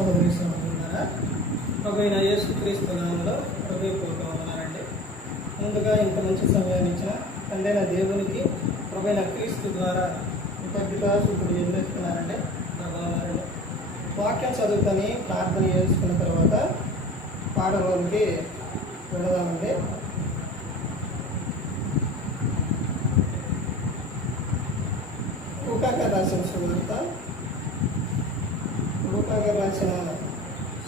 సహోదరి సహోదరులారా, ప్రభువైన యేసుక్రీస్తు నామములో హృదయపూర్వక వందనాలండి. ముందుగా ఇంత మంచి సమయాన్ని ఇచ్చిన తండ్రైన దేవునికి ప్రభువైన క్రీస్తు ద్వారా కృతజ్ఞతాస్తుతులు చెల్లిస్తున్నానండి. ప్రభావాలండి వాక్యం చదువుకొని ప్రార్థన చేసుకున్న తర్వాత పాటలోనికి వెళదామండి. లూకా రాసిన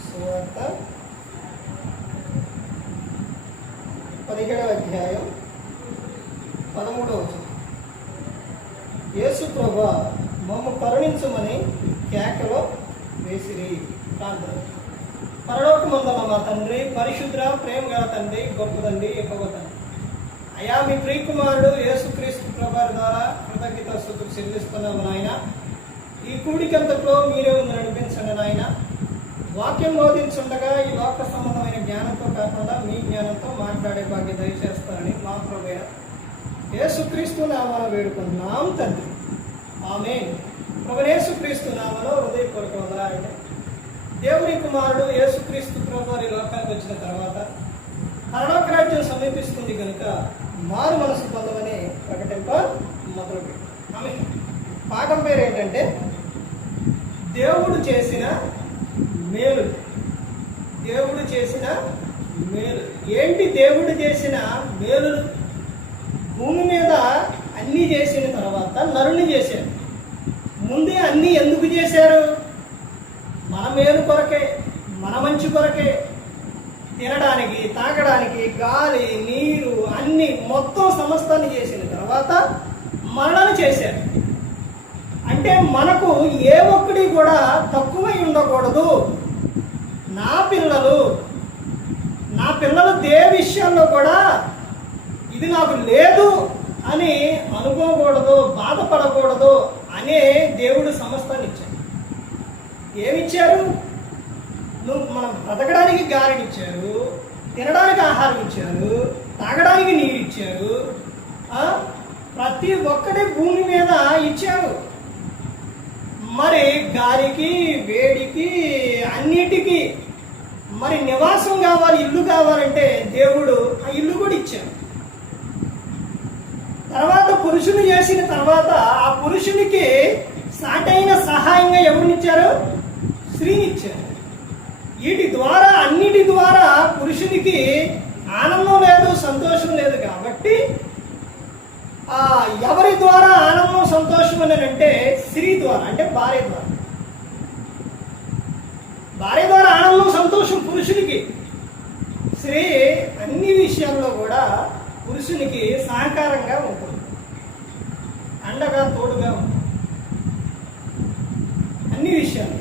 సువార్త 17వ అధ్యాయం 13వ వచనం. యేసు ప్రభువా మమ్ము కరుణించుమని కేకలో వేసిరి. ప్రార్థన. పరలోకమందున్న మా తండ్రి, పరిశుద్ర ప్రేమ గల తండ్రి, గొప్ప తండ్రి, యెహోవా తండ్రి, అయా మీ ప్రియకుమారుడు యేసుక్రీస్తు ప్రభు ద్వారా కృతజ్ఞతాస్తుతులు చెల్లిస్తున్నాము నాయన. ఈ కూడికంతట్లో మీరే ఉంది నడిపించండి నాయన. వాక్యం బోధించుండగా ఈ లోక సంబంధమైన జ్ఞానంతో కాకుండా మీ జ్ఞానంతో మాట్లాడే భాగ్యం దయచేస్తారని మా ప్రభువైన యేసుక్రీస్తు నామములో వేడుకుంటున్నాం తండ్రి, ఆమేన్. ప్రభువైన యేసుక్రీస్తు నామములో హృదయపూర్వక వందనాలండి. దేవుని కుమారుడు యేసుక్రీస్తు ప్రభు ఈ లోకానికి వచ్చిన తర్వాత పరలోక రాజ్యం సమీపిస్తుంది కనుక మారు మనసు పొందమని ప్రకటింప మొదలుపెట్టాం. ఆమేన్. పాఠం పేరు ఏంటంటే దేవుడు చేసిన మేలు. దేవుడు చేసిన మేలు ఏంటి? దేవుడు చేసిన మేలు భూమి మీద అన్నీ చేసిన తర్వాత నరుని చేశారు. ముందే అన్నీ ఎందుకు చేశారు? మన మేలు కొరకే, మన మంచి కొరకే. తినడానికి, తాగడానికి, గాలి, నీరు అన్ని మొత్తం సమస్తాన్ని చేసిన తర్వాత మనలను చేశారు. అంటే మనకు ఏ ఒక్కడి కూడా తక్కువై ఉండకూడదు. నా పిల్లలు దే విషయంలో కూడా ఇది నాకు లేదు అని అనుకోకూడదు, బాధపడకూడదు అనే దేవుడు సమస్తాన్ని ఇచ్చాడు. ఏమిచ్చారు? మనం బ్రతకడానికి గాలిని ఇచ్చారు, తినడానికి ఆహారం ఇచ్చారు, తాగడానికి నీరు ఇచ్చారు, ప్రతి ఒక్కటి భూమి మీద ఇచ్చారు. మరి గాలికి, వేడికి, అన్నిటికీ మరి నివాసం కావాలి, ఇల్లు కావాలంటే దేవుడు ఆ ఇల్లు కూడా ఇచ్చాడు. తర్వాత పురుషుని చేసిన తర్వాత ఆ పురుషునికి సాటైన సహాయంగా ఎవరినిచ్చారు? స్త్రీనిచ్చారు. వీటి ద్వారా, అన్నిటి ద్వారా పురుషునికి ఆనందం లేదు, సంతోషం లేదు. కాబట్టి ఎవరి ద్వారా ఆనందం, సంతోషం అని అంటే స్త్రీ ద్వారా, అంటే భార్య ద్వారా. భార్య ద్వారా ఆనందం, సంతోషం పురుషునికి. స్త్రీ అన్ని విషయాల్లో కూడా పురుషునికి సహకారంగా ఉంటుంది, అండగా, తోడుగా ఉంటుంది అన్ని విషయాలు.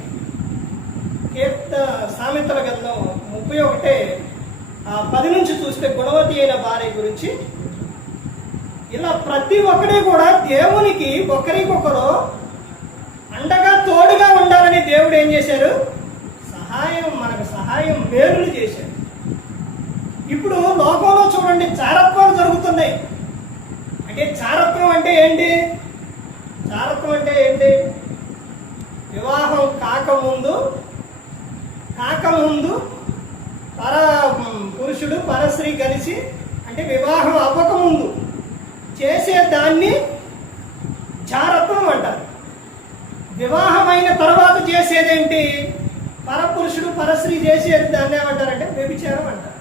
సామెతల గ్రంథం 31:10 నుంచి చూస్తే గుణవతి అయిన భార్య గురించి ఇలా ప్రతి ఒక్కరి కూడా దేవునికి ఒకరికొకరు అండగా, తోడుగా ఉండాలని దేవుడు ఏం చేశారు? మనకు సహాయం మేలులు చేశారు. ఇప్పుడు లోకంలో చూడండి, చారత్వాలు జరుగుతున్నాయి. అంటే చారత్వం అంటే ఏంటి? చారత్వం అంటే ఏంటి? వివాహం కాకముందు పురుషుడు పరస్త్రీ కలిసి, అంటే వివాహం అవ్వకముందు చేసే దాన్ని చారత్వం అంటారు. వివాహమైన తర్వాత చేసేదేంటి? పరపురుషుడు పరస్త్రీ చేసేది దాన్ని ఏమంటారంటే వ్యభిచారం అంటారు.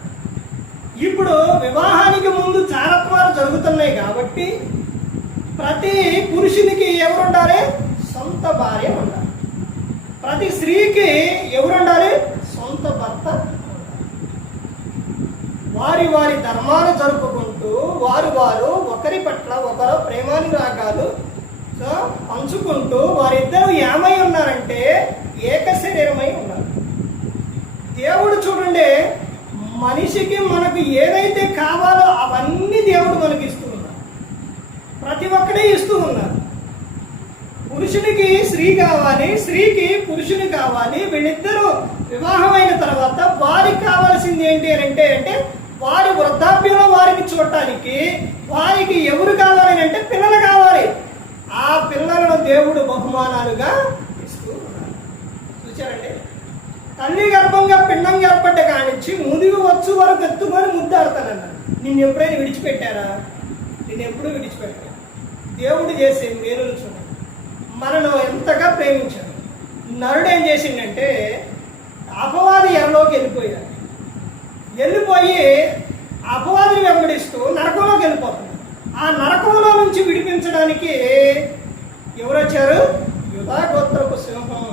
ఇప్పుడు వివాహానికి ముందు చారత్వాలు జరుగుతున్నాయి కాబట్టి ప్రతి పురుషునికి ఎవరుండాలి? సొంత భార్య ఉండాలి. ప్రతి స్త్రీకి ఎవరుండాలి? సొంత భర్త ఉండాలి. వారి వారి ధర్మాలు జరుపుకుంటూ వారు ఒకరి పట్ల ఒకరు ప్రేమానురాగాలు పంచుకుంటూ వారిద్దరూ ఏమై ఉన్నారంటే ఏక శరీరమై ఉన్నారు. దేవుడు చూడండి, మనిషికి మనకు ఏదైతే కావాలో అవన్నీ దేవుడు మనకి ఇస్తూ ఉన్నారు. ప్రతి ఒక్కడే ఇస్తూ ఉన్నారు. పురుషునికి స్త్రీ కావాలి, స్త్రీకి పురుషుని కావాలి. వీళ్ళిద్దరూ వివాహమైన తర్వాత వారికి కావాల్సింది ఏంటి అంటే వారి వృద్ధాప్యంలో వారిని చూడటానికి వారికి ఎవరు కావాలి అంటే పిల్లలు కావాలి. ఆ పిల్లలను దేవుడు బహుమానాలుగా ఇస్తూ ఉన్నారు. చూచారండి? తల్లి గర్భంగా పిండం ఏర్పడ్డ కానించి ముదిగి వచ్చు వరకు ఎత్తుకొని ముద్దాడతానన్నాడు. నిన్ను ఎప్పుడైనా విడిచిపెట్టారా? నేను ఎప్పుడూ విడిచిపెట్టాను. దేవుడు చేసే మేలులు చూడండి. మనను ఎంతగా ప్రేమించాడు. నరుడు ఏం చేసిండంటే అపవాది ఎరలోకి వెళ్ళిపోయాడు. వెళ్ళిపోయి అపవాదిని వెంబడిస్తూ నరకంలోకి వెళ్ళిపోతున్నాడు. ఆ నరకంలో నుంచి విడిపించడానికి ఎవరు వచ్చారు? యూదా గోత్రపు సింహం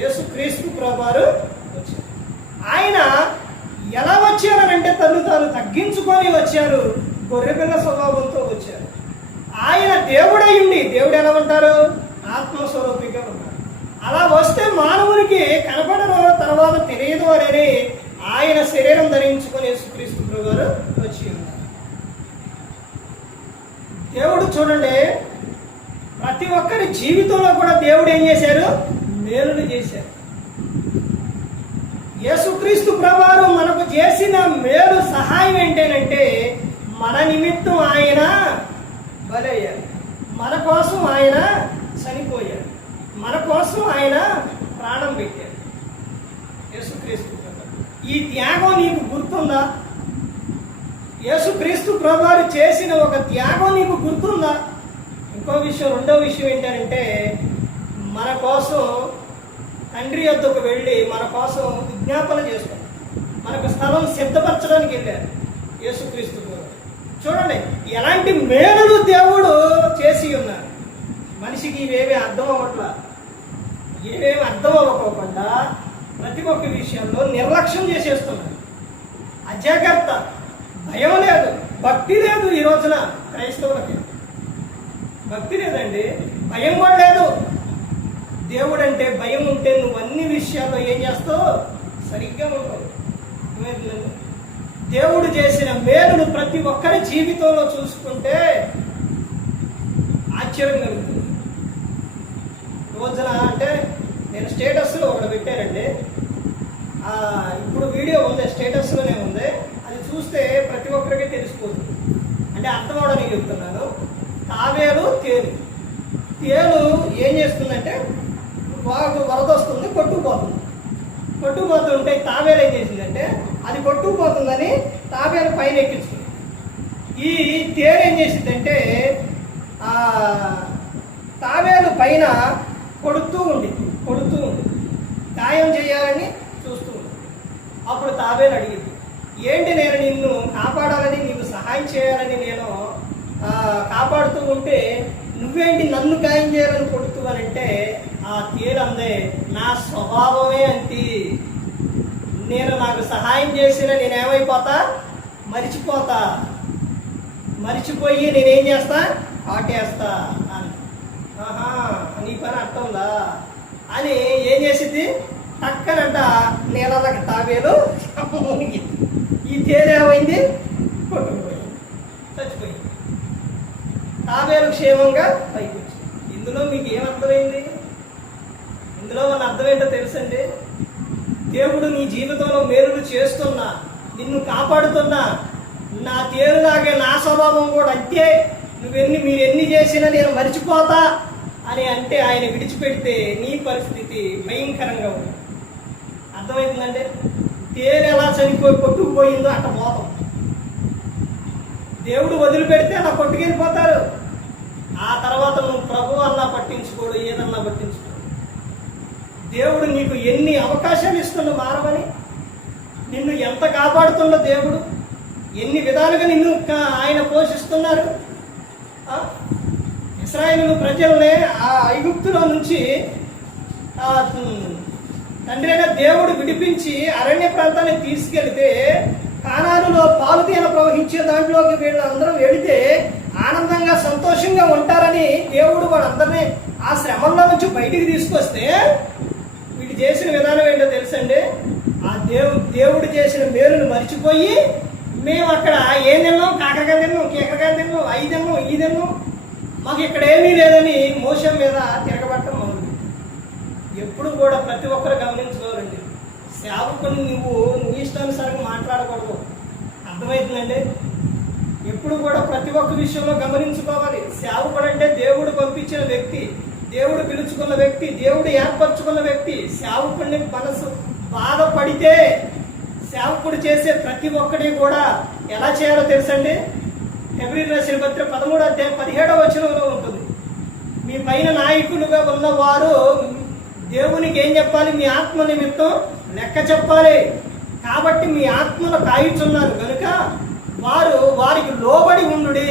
యేసుక్రీస్తు ప్రభువారు వచ్చారు. ఆయన ఎలా వచ్చారనంటే తను తాను తగ్గించుకొని వచ్చారు. గొర్రెపిల్ల స్వభావంతో వచ్చారు. ఆయన దేవుడై ఉండి, దేవుడు ఎలా ఉంటారు? ఆత్మస్వరూపిగా ఉన్నారు. అలా వస్తే మానవునికి కనపడరు, తర్వాత తెలియదు అని ఆయన శరీరం ధరించుకొని యేసుక్రీస్తు ప్రభువారు వచ్చి ఉన్నారు. దేవుడు చూడండి, ప్రతి ఒక్కరి జీవితంలో కూడా దేవుడు ఏం చేశారు? మేలులు చేశారు. యేసుక్రీస్తు ప్రభువారు మనకు చేసిన మేలు సహాయం ఏంటంటే మన నిమిత్తం ఆయన బలయ్యారు, మన కోసం ఆయన చనిపోయాడు, మన కోసం ఆయన ప్రాణం పెట్టాడు. యేసుక్రీస్తు ప్రభువారు ఈ త్యాగం నీకు గుర్తుందా? యేసుక్రీస్తు ప్రభువారు చేసిన ఒక త్యాగం నీకు గుర్తుందా? ఇంకో విషయం, రెండో విషయం ఏంటంటే మన కోసం తండ్రి యొద్దకు వెళ్ళి మన కోసం విజ్ఞాపన చేసుకున్నాడు. మనకు స్థలం సిద్ధపరచడానికి వెళ్ళారు యేసుక్రీస్తు ప్రభువారు. చూడండి ఎలాంటి మేలులు దేవుడు చేసి ఉన్నారు. మనిషికి ఇవేమీ అర్థం అవ్వట్లా. ఏమేమి అర్థం అవ్వకోకుండా ప్రతి ఒక్క విషయంలో నిర్లక్ష్యం చేసేస్తున్నారు. అజాగ్రత్త, భయం లేదు, భక్తి లేదు. ఈ రోజున క్రైస్తవులకి భక్తి లేదండి, భయం కూడా లేదు. దేవుడు అంటే భయం ఉంటే నువ్వు అన్ని విషయాల్లో ఏం చేస్తావు? సరిగ్గా ఉంటావు. దేవుడు చేసిన మేలును ప్రతి ఒక్కరి జీవితంలో చూసుకుంటే ఆశ్చర్యం కలుగుతుంది. రోజున అంటే నేను స్టేటస్లో ఒకటి పెట్టానండి, ఇప్పుడు వీడియో ఉంది, స్టేటస్లోనే ఉంది. అది చూస్తే ప్రతి ఒక్కరికి తెలిసిపోతుంది. అంటే అర్థం అవడానికి చెప్తున్నాను. తాబేలు తేలు, తేలు ఏం చేస్తుందంటే బాగా వరద వస్తుంది, కొట్టుకుపోతుంటే తాబేలు ఏం చేసిందంటే అది కొట్టుకుపోతుందని తాబేలు పైన ఎక్కించుకుంది. ఈ తేలు ఏం చేసిందంటే తాబేలు పైన కొడుతూ ఉంది, గాయం చేయాలని చూస్తూ ఉంది. అప్పుడు తాబేలు అడిగింది, ఏంటి నేను నిన్ను కాపాడాలని, నీకు సహాయం చేయాలని నేను కాపాడుతూ ఉంటే నువ్వేంటి నన్ను గాయం చేయాలని కొడుతూ అని అంటే ఆ తేలు అందే, నా స్వభావమే అంతే, నేను నాకు సహాయం చేసిన నేనేమైపోతా? మరిచిపోయి నేనేం చేస్తా? ఆటేస్తా అని. ఆహా, నీ పని అర్థంలా అని ఏం చేసింది? టక్కనంట నీళ్ళకి తాబేలు ఈ తేలు ఏమైంది? కొట్టుకుపోయింది, చచ్చిపోయింది. తాబేలు క్షేమంగా పైకి వచ్చింది. ఇందులో మీకు ఏమర్థమైంది? ఇందులో మన అర్థం ఏంటో తెలుసండి. దేవుడు నీ జీవితంలో మేలులు చేస్తున్నా, నిన్ను కాపాడుతున్నా, నా తేలులాగే నా స్వభావం కూడా అంతే, మీరు ఎన్ని చేసినా నేను మర్చిపోతా అని అంటే ఆయన విడిచిపెడితే నీ పరిస్థితి భయంకరంగా ఉంది. అర్థమవుతుందంటే తేలు ఎలా చనిపోయి కొట్టుకుపోయిందో అట్ట పోతాం. దేవుడు వదిలిపెడితే అలా కొట్టుకెళ్ళిపోతారు. ఆ తర్వాత నువ్వు ప్రభు అన్నా పట్టించుకోడు, ఏదన్నా పట్టించుకోడు. దేవుడు నీకు ఎన్ని అవకాశాలు ఇస్తుండో మారమని, నిన్ను ఎంత కాపాడుతుండో దేవుడు, ఎన్ని విధాలుగా నిన్ను ఆయన పోషిస్తున్నారు. ఇశ్రాయేలు ప్రజల్ని ఆ ఐగుప్తులో నుంచి తండ్రి అయిన దేవుడు విడిపించి అరణ్య ప్రాంతానికి తీసుకెళ్తే కానానులో పాలు తేనె ప్రవహించే దాంట్లోకి వీళ్ళందరూ వెళితే ఆనందంగా సంతోషంగా ఉంటారని దేవుడు వాళ్ళందరినీ ఆ శ్రమంలో నుంచి బయటికి తీసుకొస్తే వీళ్ళు చేసిన విధానం ఏంటో తెలుసండి. ఆ దేవుడు చేసిన మేలును మర్చిపోయి మేము అక్కడ ఏం తిన్నాం? కాకరకాయ తిన్నాం, కేకరకాయ తిన్నాం, అవి తిన్నాం, మాకు ఇక్కడ ఏమీ లేదని మోసం మీద తిరగబట్టం మొదలు. ఎప్పుడు కూడా ప్రతి ఒక్కరు గమనించుకోవాలండి. సేవకుని నువ్వు ఇష్టానుసారంగా మాట్లాడకూడదు. అర్థమవుతుందండి. ఎప్పుడు కూడా ప్రతి ఒక్క విషయంలో గమనించుకోవాలి. సేవకుడు అంటే దేవుడు పంపించిన వ్యక్తి, దేవుడు పిలుచుకున్న వ్యక్తి, దేవుడు ఏర్పరచుకున్న వ్యక్తి. సేవకుడిని మనసు బాధపడితే సేవకుడు చేసే ప్రతి ఒక్కటి కూడా ఎలా చేయాలో తెలుసండి. హెబ్రీయులకు రాసిన పత్రిక 13వ అధ్యాయం 17వ వచనంలో ఉంటుంది. మీ పైన నాయకులుగా ఉన్నవారు దేవునికి ఏం చెప్పాలి? మీ ఆత్మ నిమిత్తం లెక్క చెప్పాలి. కాబట్టి మీ ఆత్మను కాయుచున్నారు కనుక వారికి లోబడి ఉండుడి,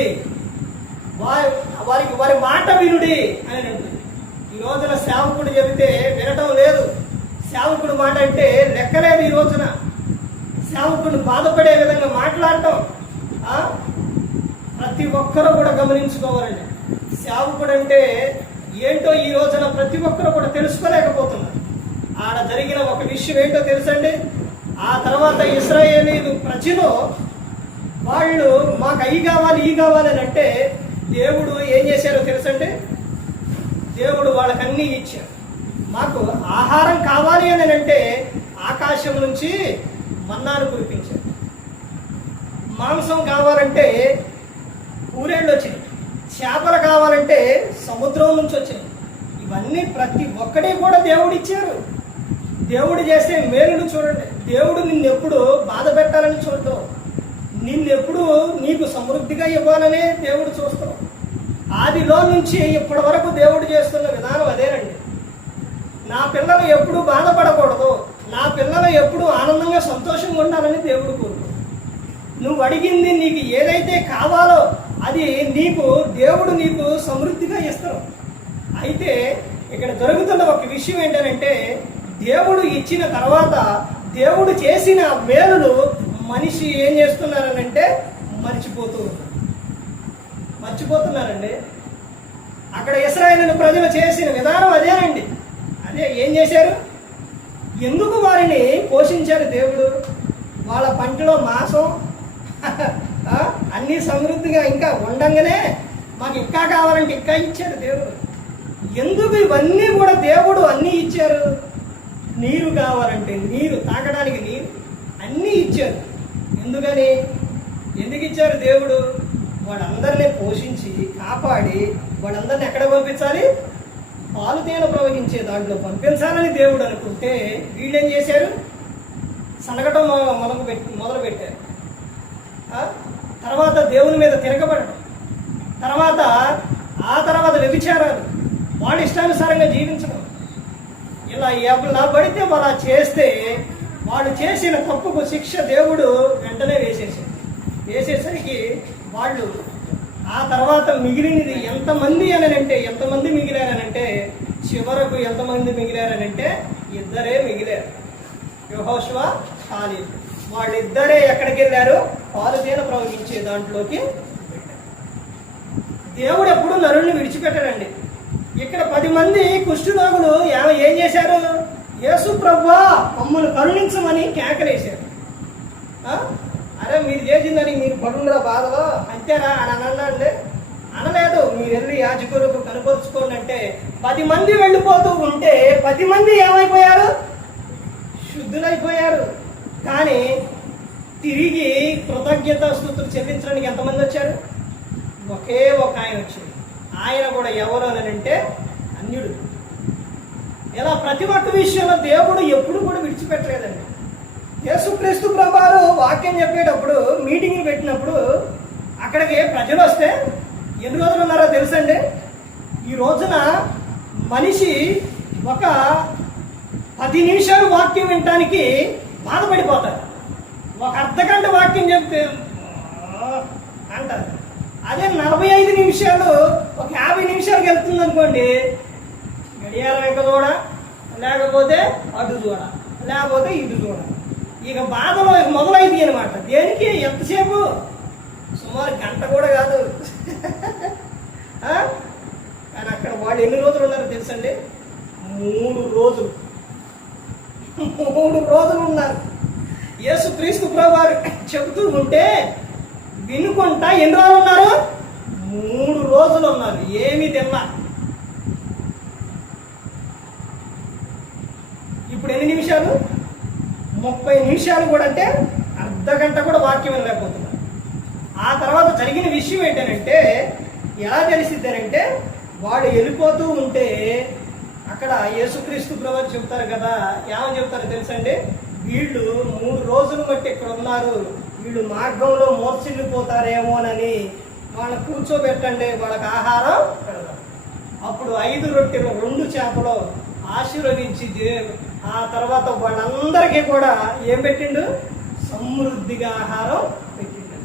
వారి మాట వినుడి అని ఉంటుంది. ఈ రోజున సేవకుడు చెబితే వినటం లేదు. సేవకుడు మాట అంటే లెక్కలేదు. ఈ రోజున సేవకుడు బాధపడే విధంగా మాట్లాడటం ప్రతి ఒక్కరూ కూడా గమనించుకోవాలండి. సేవకుడు అంటే ఏంటో ఈ రోజున ప్రతి ఒక్కరూ కూడా తెలుసుకోలేకపోతున్నారు. ఆడ జరిగిన ఒక విషయం ఏంటో తెలుసండి. ఆ తర్వాత ఇశ్రాయేలీలు ప్రజలు వాళ్ళు మాకు అవి కావాలి ఈ కావాలి అని అంటే దేవుడు ఏం చేశారో తెలుసండి. దేవుడు వాళ్ళకన్నీ ఇచ్చారు. మాకు ఆహారం కావాలి అని అంటే ఆకాశం నుంచి మన్నాను కురిపించారు. మాంసం కావాలంటే ఊరేళ్ళు వచ్చినాయి. చేపలు కావాలంటే సముద్రం నుంచి వచ్చాయి. ఇవన్నీ ప్రతి ఒక్కటి కూడా దేవుడు ఇచ్చారు. దేవుడు చేసే మేలును చూడండి. దేవుడు నిన్నెప్పుడు బాధ పెట్టాలని చూడటం, నిన్నెప్పుడు నీకు సమృద్ధిగా ఇవ్వాలనే దేవుడు చూస్తాం. ఆదిలో నుంచి ఇప్పటి వరకు దేవుడు చేస్తున్న విధానం అదేనండి. నా పిల్లలు ఎప్పుడు బాధపడకూడదు, నా పిల్లలు ఎప్పుడు ఆనందంగా సంతోషంగా ఉండాలని దేవుడు కోరుకుంటాడు. నువ్వు అడిగింది నీకు ఏదైతే కావాలో అది దేవుడు నీకు సమృద్ధిగా ఇస్తాడు. అయితే ఇక్కడ జరుగుతున్న ఒక విషయం ఏంటంటే దేవుడు ఇచ్చిన తర్వాత దేవుడు చేసిన మేలులు మనిషి ఏం చేస్తున్నారనంటే మర్చిపోతున్నారండి. అక్కడ ఇశ్రాయేలు ప్రజలు చేసిన విధానం అదేనండి. అదే ఏం చేశారు? ఎందుకు వారిని పోషించారు దేవుడు? వాళ్ళ పంటలో మాంసం అన్ని సమృద్ధిగా ఇంకా ఉండంగానే మాకు ఇంకా కావాలంటే ఇంకా ఇచ్చారు దేవుడు. ఎందుకు ఇవన్నీ కూడా దేవుడు అన్నీ ఇచ్చారు? నీరు కావాలంటే నీరు, తాగడానికి నీరు అన్నీ ఇచ్చారు. ఎందుకు ఇచ్చారు దేవుడు? వాళ్ళందరినీ పోషించి కాపాడి వాళ్ళందరినీ ఎక్కడ పంపించాలి? పాలు తేనె ప్రవహించే దాంట్లో పంపించాలని దేవుడు అనుకుంటే వీళ్ళేం చేశారు? సనగటం మొదలు పెట్టారు. తర్వాత దేవుని మీద తిరగబడటం, ఆ తర్వాత వ్యభిచారాలు, వాళ్ళ ఇష్టానుసారంగా జీవించడం, ఇలా ఎలా పడితే అలా చేస్తే వాళ్ళు చేసిన తప్పుకు శిక్ష దేవుడు వెంటనే వేసేసరికి వాళ్ళు ఆ తర్వాత మిగిలినది ఎంతమంది మిగిలారనంటే చివరకు ఎంతమంది మిగిలారనంటే ఇద్దరే మిగిలారు, యెహోషువ, కాలేబు. వాళ్ళిద్దరే ఎక్కడికి వెళ్ళారు? పాలు తేనె ప్రవహించే దాంట్లోకి. దేవుడు ఎప్పుడు నరుల్ని విడిచిపెట్టాడండి. ఇక్కడ 10 మంది కుష్ఠరోగులు ఏం చేశారు? యేసు ప్రభువా మమ్మల్ని కరుణించమని కేకలేశారు. అరే మీరు చేసిందని మీరు పడుండరా బాధలో అంతేరా అని అనండి. అనలేదు. మీరు వెళ్ళి యాజకులకు కనపరుచుకోండి అంటే 10 మంది వెళ్ళిపోతూ ఉంటే 10 మంది ఏమైపోయారు? శుద్ధులైపోయారు. కానీ తిరిగి కృతజ్ఞతాస్తుతులు చెల్లించడానికి ఎంతమంది వచ్చారు? ఒకే ఒక ఆయన వచ్చాడు. ఆయన కూడా ఎవరు అని అంటే అన్యుడు. ఇలా ప్రతి ఒక్క విషయంలో దేవుడు ఎప్పుడు కూడా విడిచిపెట్టలేదండి. యేసుక్రీస్తు ప్రభువారు వాక్యం చెప్పేటప్పుడు మీటింగ్లు పెట్టినప్పుడు అక్కడికి ప్రజలు వస్తే ఎన్ని రోజులు ఉన్నారో తెలుసండి. ఈ రోజున మనిషి ఒక 10 నిమిషాలు వాక్యం వినటానికి బాధపడిపోతారు. ఒక అర్ధగంట వాక్యం చెప్తే అంటారు. అదే 45 నిమిషాలు ఒక 50 నిమిషాలకు వెళ్తుంది అనుకోండి, గడియారం వెంక చూడ, లేకపోతే అటు చూడ, లేకపోతే ఇటు చూడ. ఇక బాధలో మొదలైంది అనమాట. దేనికి? ఎంతసేపు? సుమారు గంట కూడా కాదు. కానీ అక్కడ వాళ్ళు ఎన్ని రోజులు ఉన్నారో తెలుసండి? 3 రోజులు. 3 రోజులు ఉన్నారు. యేసుక్రీస్తు ప్రభువారు చెబుతూ ఉంటే వినుకుంటా ఎన్ని రోజులు ఉన్నారు? 3 రోజులు ఉన్నారు. ఏమి తిన్నా. ఇప్పుడు ఎన్ని నిమిషాలు? 30 నిమిషాలు కూడా, అంటే అర్ధగంట కూడా వాక్యం వినలేకపోతున్నారు. ఆ తర్వాత జరిగిన విషయం ఏంటంటే ఎలా తెలిసిద్దానంటే వాళ్ళు వెళ్ళిపోతూ ఉంటే అక్కడ యేసుక్రీస్తు ప్రభువు చెప్తారు కదా, ఏమని చెప్తారో తెలుసండి? వీళ్ళు 3 రోజులు బట్టి ఇక్కడ ఉన్నారు, వీళ్ళు మార్గంలో మోర్చిల్లిపోతారేమోనని వాళ్ళని కూర్చోబెట్టండి, వాళ్ళకి ఆహారం పెడదాం. అప్పుడు 5 రొట్టెలు 2 చేపలు ఆశీర్వదించి ఆ తర్వాత వాళ్ళందరికీ కూడా ఏం పెట్టిండు? సమృద్ధిగా ఆహారం పెట్టిండు.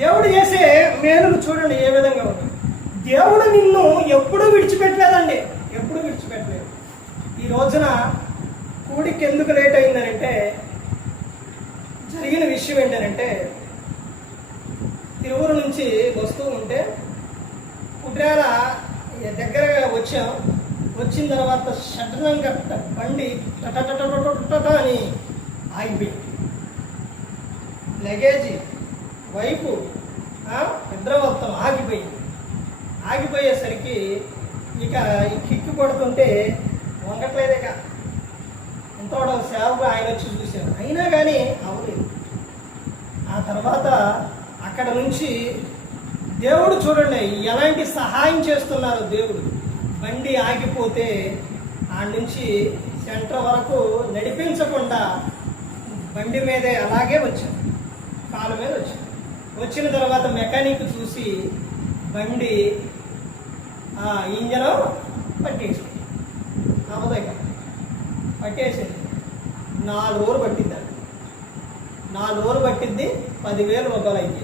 దేవుడు చేసే మేలులు చూడండి ఏ విధంగా ఉంది. దేవుడు నిన్ను ఎప్పుడూ విడిచిపెట్టలేదండి, ఎప్పుడు విడిచిపెట్టలేదు. ఈ రోజున కూడికి ఎందుకు లేట్ అయిందనంటే, జరిగిన విషయం ఏంటంటే, తిరువురు నుంచి వస్తూ ఉంటే కుట్రాల దగ్గరగా వచ్చాం. వచ్చిన తర్వాత సడన్గా బండి టటటటటట అని ఆగిపోయింది. లగేజీ వైపు ఇద్దరు మొత్తం ఆగిపోయింది. ఆగిపోయేసరికి ఇక కిక్కు కొడుతుంటే వంగట్లేదే ఇక. ఎంతో సేవకు ఆయన వచ్చి చూశారు, అయినా కానీ అవ్వలేదు. ఆ తర్వాత అక్కడ నుంచి దేవుడు చూడండి ఎలాంటి సహాయం చేస్తున్నారు దేవుడు. బండి ఆగిపోతే ఆడ నుంచి సెంటర్ వరకు నడిపించకుండా బండి మీదే అలాగే వచ్చాను, కాలు మీద వచ్చాను. వచ్చిన తర్వాత మెకానిక్ చూసి బండి ఇంజన్ పట్టేసింది, అవదక పట్టేసింది. 4 రోజులు పట్టిద్ది, 4 రోజులు పట్టిద్ది, 10,000 రూపాయలు అయింది.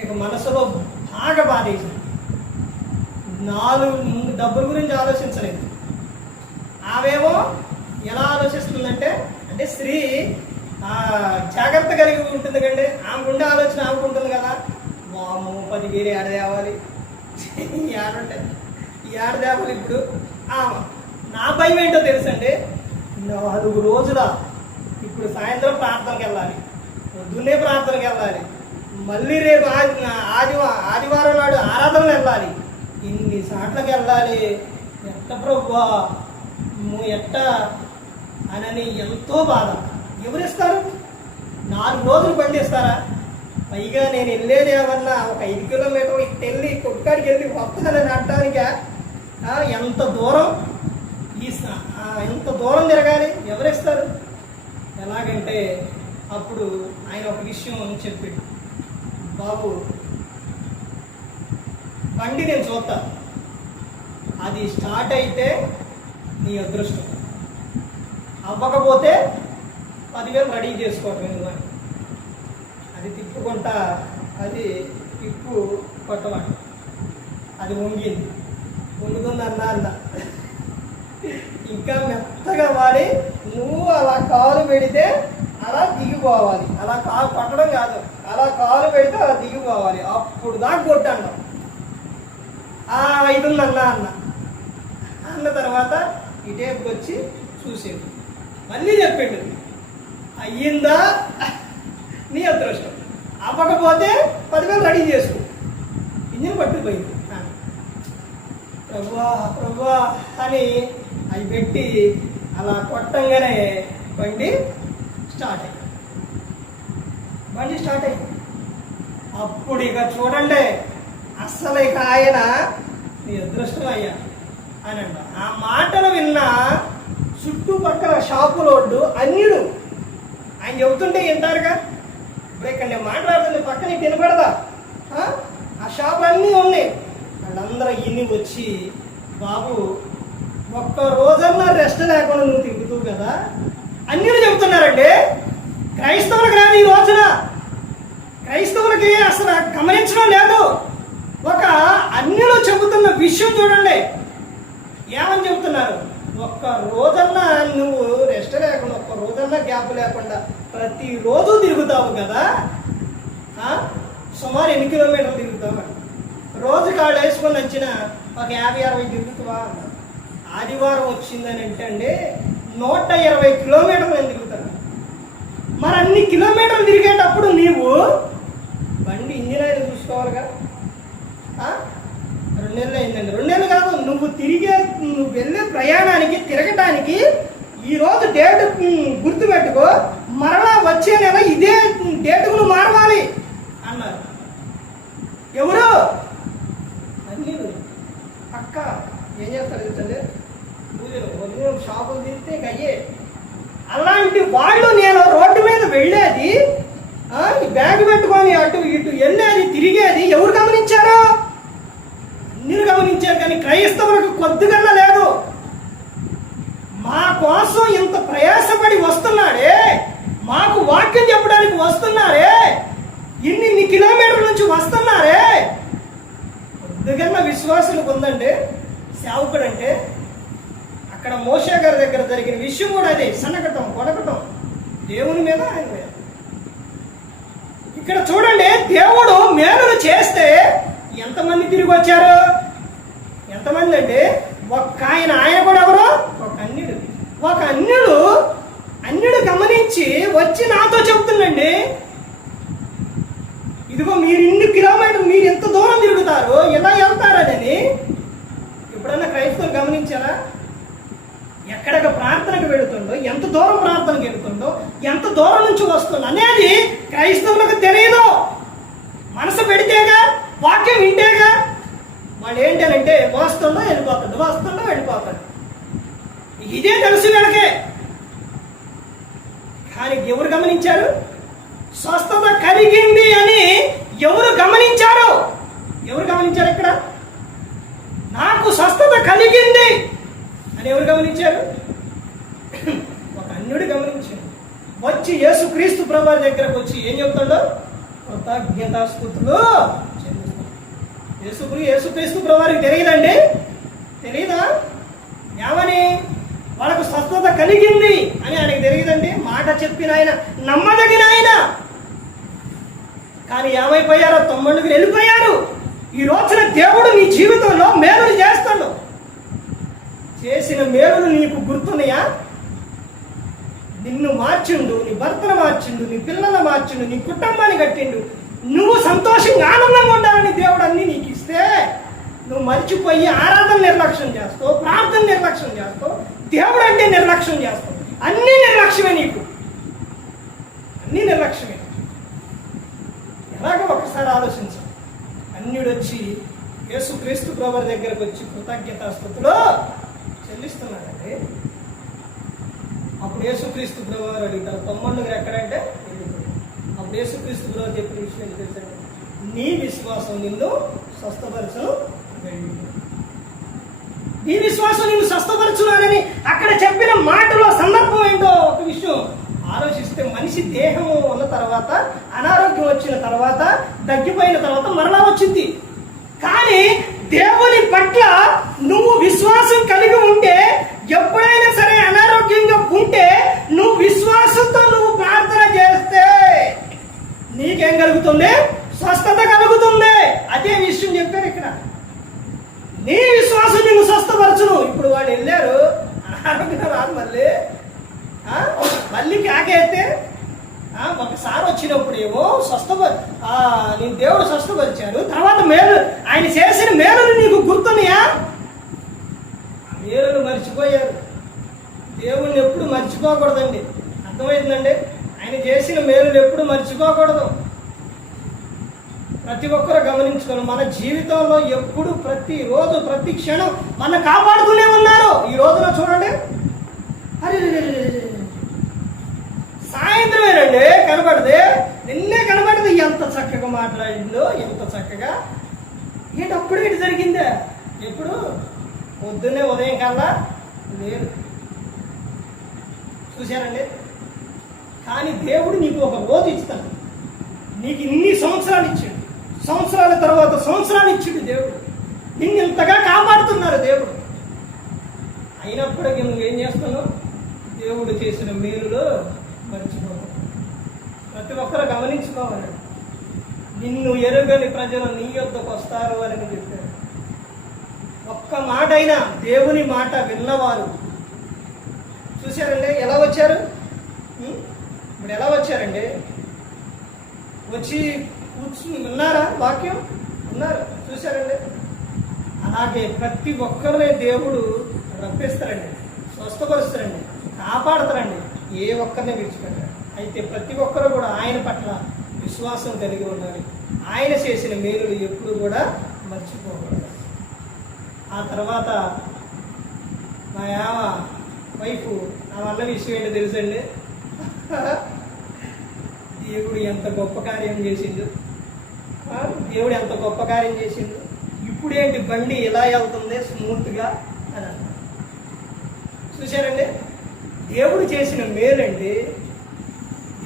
ఇక మనసులో బాగా బాధేసింది. 4 డబ్బుల గురించి ఆలోచించలేదు. ఆవేమో ఎలా ఆలోచిస్తుందంటే, అంటే స్త్రీ జాగ్రత్త కలిగి ఉంటుంది కండి, ఆమెకుండే ఆలోచన ఆమెకుంటుంది కదా. వాము 10,000 ఏడ తేవాలి, ఏడ తేవాలి. ఇప్పుడు నా భయం ఏంటో తెలుసండి, 4 రోజుల ఇప్పుడు సాయంత్రం ప్రార్థనకి వెళ్ళాలి, పొద్దున్నే ప్రార్థనకి వెళ్ళాలి, మళ్ళీ రేపు ఆదివారం నాడు ఆరాధనలు వెళ్ళాలి, ఇన్ని సాట్లకి వెళ్ళాలి. ఎట్ట ప్రభువా ఎట్ట అని ఎంతో బాధ. ఎవరిస్తారు? 4 రోజులు పండిస్తారా? పైగా నేను వెళ్ళేది ఏమన్నా ఒక 5 కిలోమీటర్లు ఇటు వెళ్ళి కొట్టుకాడికి వెళ్ళి వస్తానని అంటానిక ఎంత దూరం, ఎంత దూరం తిరగాలి, ఎవరిస్తారు? ఎలాగంటే అప్పుడు ఆయన ఒక విషయం చెప్పాడు, బాబు బండి నేను చూస్తా, అది స్టార్ట్ అయితే నీ అదృష్టం, అవ్వకపోతే 10,000 రెడీ చేసుకోవటం ఎందుకు. అది తిప్పుకుంటా, అది తిప్పు కొట్టమంట, అది వంగింది, వంగుతుంది అన్న ఇంకా మెత్తగా వాడి నువ్వు అలా కాలు పెడితే అలా దిగిపోవాలి, అలా కాలు కొట్టడం కాదు, అలా కాలు పెడితే అలా దిగిపోవాలి, అప్పుడు దాకా కొట్టాను. 5 అన్న తర్వాత ఇటేపుకి వచ్చి చూసేది, మళ్ళీ చెప్పాడు అయ్యిందా నీ అదృష్టం, అవ్వకపోతే 10,000 రెడీ చేసుకో, ఇంజిన్ పట్టుకుపోయింది. ప్రభువా ప్రభువా అని అవి పెట్టి అలా కొట్టంగానే బండి స్టార్ట్ అయింది. అప్పుడు ఇక చూడండి, అస్సలు ఇక ఆయన నీ అదృష్టం అయ్యా అని అంట. ఆ మాటలు విన్న చుట్టుపక్కల షాపులోడ్డు అన్యుడు ఆయన చెబుతుంటే వింటారుగా. ఇప్పుడు ఇక్కడ నేను మాట్లాడుతుంది పక్కన వినపడదా? ఆ షాపులు అన్నీ ఉన్నాయి. వాళ్ళందరూ ఇన్ని వచ్చి, బాబు ఒక్క రోజన్నా రెస్ట్ లేకుండా నువ్వు తిరుగుతూ కదా అన్యులు చెబుతున్నారండి. క్రైస్తవులకు రాదు ఈ రోజున, క్రైస్తవులకి అసలు గమనించడం లేదు. ఒక అన్యులు చెబుతున్న విషయం చూడండి, ఏమని చెబుతున్నారు? ఒక్క రోజన్నా నువ్వు రెస్ట్ లేకుండా, ఒక్క రోజన్నా గ్యాప్ లేకుండా ప్రతిరోజు తిరుగుతావు కదా, సుమారు ఎన్ని కిలోమీటర్లు తిరుగుతావు? రోజు కాళ్ళు వేసుకొని వచ్చిన ఒక 50-60 తిరుగుతావా? ఆదివారం వచ్చిందని అంటే అండి 120 కిలోమీటర్లు నేను తిరుగుతాను. మరి అన్ని కిలోమీటర్లు తిరిగేటప్పుడు నీవు బండి ఇంజిన్ అయినా చూసుకోవాలిగా. 2 నెలలు అయిందండి, 2 నెలలు కాదు, నువ్వు వెళ్ళే ప్రయాణానికి తిరగటానికి ఈరోజు డేట్ గుర్తుపెట్టుకో, మరలా వచ్చే నెల ఇదే డేటుకు నువ్వు మారవాలి అన్నారు. ఎవరు? అన్నీ అక్క ఏం చేస్తారు కానీ క్రైస్తవులకు కొద్దిగా లేదు. మా కోసం ఇంత ప్రయాసపడి వస్తున్నాడే, మాకు వాక్యం చెప్పడానికి వస్తున్నారే, ఇన్ని కిలోమీటర్ల నుంచి వస్తున్నారే, కొద్దిగా విశ్వాసులకు ఉందండి సేవకుడు అంటే. అక్కడ మోషే గారి దగ్గర జరిగిన విషయం కూడా అదే, సన్నగటం కొడకటం దేవుని మీద ఆయన మీద. ఇక్కడ చూడండి, దేవుడు మేలులు చేస్తే ఎంతమంది తిరిగి వచ్చారు? ఎంతమంది అంటే ఒక్క ఆయన కూడా ఎవరు? ఒక అన్యుడు గమనించి వచ్చి నాతో చెప్తుండండి, ఇదిగో మీరు ఇన్ని కిలోమీటర్లు, మీరు ఎంత దూరం తిరుగుతారు, ఎలా వెళ్తారని. ఎప్పుడన్నా క్రైస్తవులు గమనించారా? ఎక్కడికి ప్రార్థనకు వెళుతుండో, ఎంత దూరం ప్రార్థనకు వెళుతుండో, ఎంత దూరం నుంచి వస్తుందో అనేది క్రైస్తవులకు తెలియదు. మనసు పెడితేగా, వాక్యం వింటేగా. వాళ్ళు ఏంటంటే వస్తుండో వెళ్ళిపోతాడు. ఇదే తెలుసు వీళ్ళకే. కానీ ఎవరు గమనించారు? స్వస్థత కలిగింది అని ఎవరు గమనించారు? ఇక్కడ నాకు స్వస్థత కలిగింది అని ఎవరు గమనించారు? ఒక అన్యుడు గమనించాడు. వచ్చి యేసుక్రీస్తు ప్రభువారి దగ్గరకు వచ్చి ఏం చెప్తాడో, కృతజ్ఞతాస్తుతులు చెల్లిస్తాడు. యేసుక్రీస్తు ప్రభువారికి తెలియదండి? తెలియదా? ఏమని? వాళ్ళకు స్వస్థత కలిగింది అని ఆయనకు తెలియదండి? మాట చెప్పిన ఆయన, నమ్మదగిన ఆయన. కానీ ఏమైపోయారో? తమ్ముడికి వెళ్ళిపోయారు. ఈ రోజున దేవుడు నీ జీవితంలో మేలులు చేస్తాడు. చేసిన మేలులు నీకు గుర్తున్నాయా? నిన్ను మార్చిండు, నీ భర్తను మార్చిండు, నీ పిల్లలను మార్చిండు, నీ కుటుంబాన్ని కట్టిండు. నువ్వు సంతోషంగా ఆనందంగా ఉండాలని దేవుడు అన్ని నీకు ఇస్తే నువ్వు మర్చిపోయి ఆరాధన నిర్లక్ష్యం చేస్తావు, ప్రార్థన నిర్లక్ష్యం చేస్తావు, దేవుడు అంటే నిర్లక్ష్యం చేస్తావు. అన్ని నిర్లక్ష్యమే నీకు, అన్ని నిర్లక్ష్యమే. ఎలాగో ఒకసారి ఆలోచించు. అన్యుడు వచ్చి యేసుక్రీస్తు ప్రభువారి దగ్గరకు వచ్చి కృతజ్ఞతాస్తుతులు చెల్లిస్తున్నాడండి. అప్పుడు యేసుక్రీస్తు ప్రభువారు అడుగుతారు, తమ్ముళ్ళు ఎక్కడంటే అప్పుడు యేసుక్రీస్తు ప్రభువారు చెప్పిన విషయం తెలుసండి, నీ విశ్వాసం నిన్ను స్వస్థపరచును. నీ విశ్వాసం నిన్ను స్వస్థపరచునని అక్కడ చెప్పిన మాటలో సందర్భం ఏంటో ఒక విషయం ఆలోచిస్తే, మనిషి దేహము ఉన్న తర్వాత, అనారోగ్యం వచ్చిన తర్వాత, తగ్గిపోయిన తర్వాత మరలా వచ్చింది. కానీ దేవుని పట్ల నువ్వు విశ్వాసం కలిగి ఉంటే, ఎప్పుడైనా సరే అనారోగ్యంగా ఉంటే, నువ్వు విశ్వాసంతో నువ్వు ప్రార్థన చేస్తే నీకేం కలుగుతుంది? స్వస్థత కలుగుతుంది. అదే విషయం చెప్పారు ఇక్కడ. నీ విశ్వాసం నిన్ను స్వస్థపరచును. ఇప్పుడు వాళ్ళు వెళ్ళారు, అనారోగ్యం రాదు, మళ్ళీ కాకైతే ఒకసారి వచ్చినప్పుడు ఏమో నేను దేవుడు స్వస్థపరిచాడు, తర్వాత మేలు ఆయన చేసిన మేలులు నీకు గుర్తున్నాయా? మేలులు మర్చిపోయారు. దేవుణ్ణి ఎప్పుడు మర్చిపోకూడదండి. అర్థమైందండి? ఆయన చేసిన మేలులు ఎప్పుడు మర్చిపోకూడదు. ప్రతి ఒక్కరు గమనించుకోండి. మన జీవితంలో ఎప్పుడు, ప్రతిరోజు, ప్రతి క్షణం మన కాపాడుతూనే ఉన్నారు. ఈ రోజున చూడండి, అరే సాయంత్రమేనండి కనబడదే, నిన్నే కనబడదు. ఎంత చక్కగా మాట్లాడిందో, ఎంత చక్కగా. ఏంటి అప్పుడు ఏంటి జరిగిందే? ఎప్పుడు? పొద్దున్నే ఉదయం కల్లా లేదు. చూశారండి? కానీ దేవుడు నీకు ఒక రోజు ఇస్తాడు. నీకు ఇన్ని సంవత్సరాలు ఇచ్చాడు, సంవత్సరాల తర్వాత సంవత్సరాలు ఇచ్చాడు దేవుడు. నిన్ను ఇంతగా కాపాడుతున్నారు దేవుడు. అయినప్పటికీ నువ్వేం చేస్తున్నావు? దేవుడు చేసిన మేలులో మర్చిపోవాలి. ప్రతి ఒక్కరు గమనించుకోవాలి. నిన్ను ఎరుగని ప్రజలు నీ యొద్దకు వస్తారు అని చెప్పారు. ఒక్క మాట అయినా దేవుని మాట విన్నవారు చూశారండి ఎలా వచ్చారు? ఇప్పుడు ఎలా వచ్చారండి? వచ్చి కూర్చుని విన్నారా? వాక్యం విన్నారు, చూశారండి? అలాగే ప్రతి ఒక్కరినే దేవుడు రప్పిస్తారండి, స్వస్థపరుస్తారండి, కాపాడతారండి. ఏ ఒక్కరిని విడిచిపెట్టారు. అయితే ప్రతి ఒక్కరు కూడా ఆయన పట్ల విశ్వాసం కలిగి ఉండాలి. ఆయన చేసిన మేలులు ఎప్పుడు కూడా మర్చిపోకూడదు. ఆ తర్వాత మా వైఫ్ నా వల్ల విషయం ఏంటో తెలుసండి, దేవుడు ఎంత గొప్ప కార్యం చేసిండు. దేవుడు ఎంత గొప్ప కార్యం చేసిండు. ఇప్పుడేంటి బండి ఇలా వెళ్తుంది స్మూత్గా అని అన్నారు. చూశారండి, దేవుడు చేసిన మేలండి,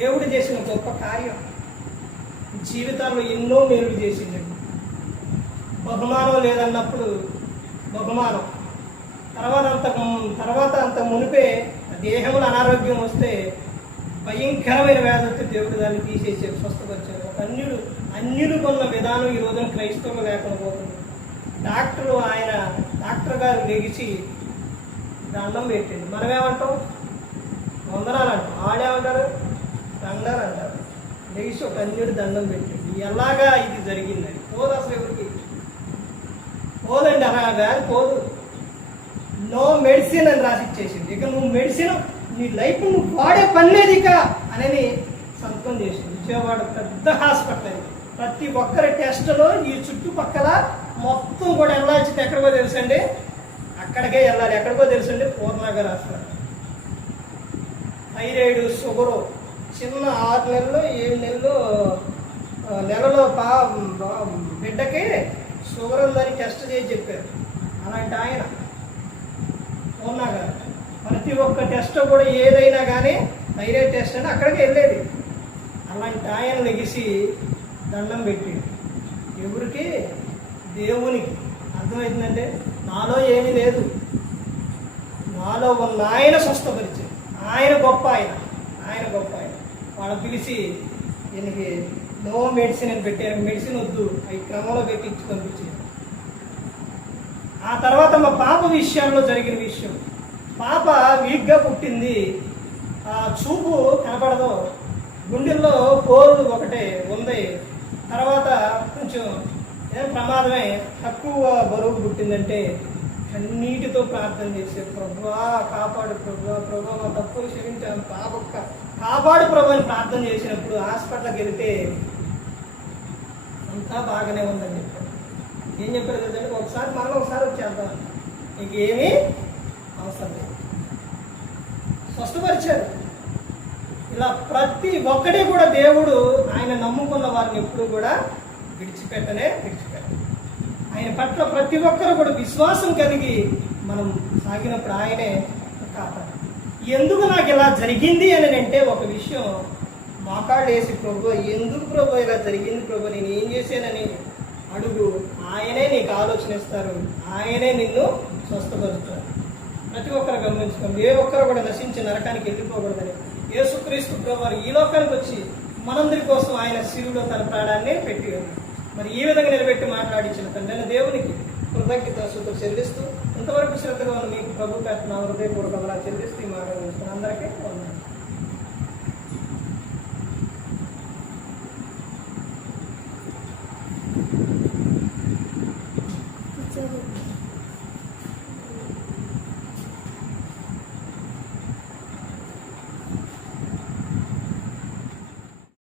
దేవుడు చేసిన గొప్ప కార్యం. జీవితాల్లో ఎన్నో మేలు చేసిందండి. బహుమానం లేదన్నప్పుడు బహుమానం, తర్వాత అంత మునిపే దేహంలో అనారోగ్యం వస్తే భయంకరమైన వ్యాధి వస్తే దేవుడు దాన్ని తీసేసారు, స్వస్థపరిచారు. ఒక అన్యులు కొన్న విధానం ఈ రోజున క్రైస్తవులు లేకుండా పోతుంది. డాక్టర్ గారు లెగిసి దండం పెట్టింది, మనమేమంటాం వందనాలు అంటాం, ఆడేమంటారు దండాలు అంటారు. లెగిసి ఒక అన్యుడు దండం పెట్టింది. ఎలాగా ఇది జరిగిందని పోదు, అసలు ఎవరికి పోదండి, అలా వ్యాధి పోదు. నో మెడిసిన్ అని రాసిచ్చేసింది. ఇక నువ్వు మెడిసిన్ నీ లైఫ్ నువ్వు వాడే పని లేదు ఇక అని సంతకం చేసింది. విజయవాడ పెద్ద హాస్పిటల్ అది. ప్రతి ఒక్కరి టెస్టులో ఈ చుట్టుపక్కల మొత్తం కూడా వెళ్ళాల్సింది ఎక్కడికో తెలుసండి, అక్కడికే వెళ్ళాలి. ఎక్కడికో తెలుసండి, పూర్ణాగర్ హాస్పిటల్. థైరాయిడ్, షుగరు, చిన్న 6 నెలలు 7 నెలలో బిడ్డకి షుగర్ ఉందని టెస్ట్ చేసి చెప్పారు. అలాంటి ఆయన పూర్ణాగర్ ప్రతి ఒక్క టెస్ట్ కూడా ఏదైనా కానీ థైరాయిడ్ టెస్ట్ అని అక్కడికి వెళ్ళేది. అలాంటి ఆయన లెగిసి దండం పెట్టి ఎవరికి, దేవునికి. అర్థమవుతుందంటే నాలో ఏమీ లేదు, నాలో ఉన్న ఆయన స్వస్థపరిచి, ఆయన గొప్ప ఆయన గొప్ప ఆయన. వాళ్ళు పిలిచి దీనికి నో మెడిసిన్ అని పెట్టారు. మెడిసిన్ వద్దు, అవి క్రమంలో పెట్టించి పంపించారు. ఆ తర్వాత మా పాప విషయంలో జరిగిన విషయం, పాప వీక్గా పుట్టింది, చూపు కనపడదు, గుండెల్లో పోరు ఒకటే ఉంది. తర్వాత కొంచెం ఏం ప్రమాదమే, తక్కువ బరువు పుట్టిందంటే కన్నీటితో ప్రార్థన చేసే, ప్రభువా కాపాడు, ప్రభువా మా తప్పులు క్షమించాను, పాప కాపాడు ప్రభు అని ప్రార్థన చేసినప్పుడు హాస్పిటల్కి వెళితే అంతా బాగానే ఉందని చెప్పారు. ఏం చెప్పారు కదండి, ఒకసారి వచ్చేద్దాం, నీకు ఏమీ అవసరం లేదు, స్వస్థపరిచారు. ఇలా ప్రతి ఒక్కటి కూడా దేవుడు ఆయన నమ్ముకున్న వారిని ఎప్పుడు కూడా విడిచిపెట్టరు. ఆయన పట్ల ప్రతి ఒక్కరు కూడా విశ్వాసం కలిగి మనం సాగినప్పుడు ఆయనే కాపాడు. ఎందుకు నాకు ఇలా జరిగింది అని అంటే ఒక విషయం మోకాళ్ళు వేసి, ప్రభు ఎందుకు ప్రభు ఇలా జరిగింది ప్రభు, నేను ఏం చేశానని అడుగు, ఆయనే నీకు ఆలోచన ఇస్తారు, ఆయనే నిన్ను స్వస్థపరుస్తారు. ప్రతి ఒక్కరు గమనించుకోండి, ఏ ఒక్కరు కూడా నశించి నరకానికి వెళ్ళిపోకూడదని యేసుక్రీస్తు ప్రభువారు ఈ లోకానికి వచ్చి మనందరి కోసం ఆయన శిలువలో తన ప్రాణాన్ని పెట్టి ఉన్నారు. మరి ఈ విధంగా నిలబెట్టి మాట్లాడించిన తండ్రి దేవునికి కృతజ్ఞతాస్తుతులు చెల్లిస్తూ ఇంతవరకు శ్రద్ధగా ఉన్న మీకు ప్రభు పేరు నా హృదయపూర్వకంగా చెల్లిస్తూ ఈ మాట్లాడుతున్నాను. అందరికీ వందనాలు.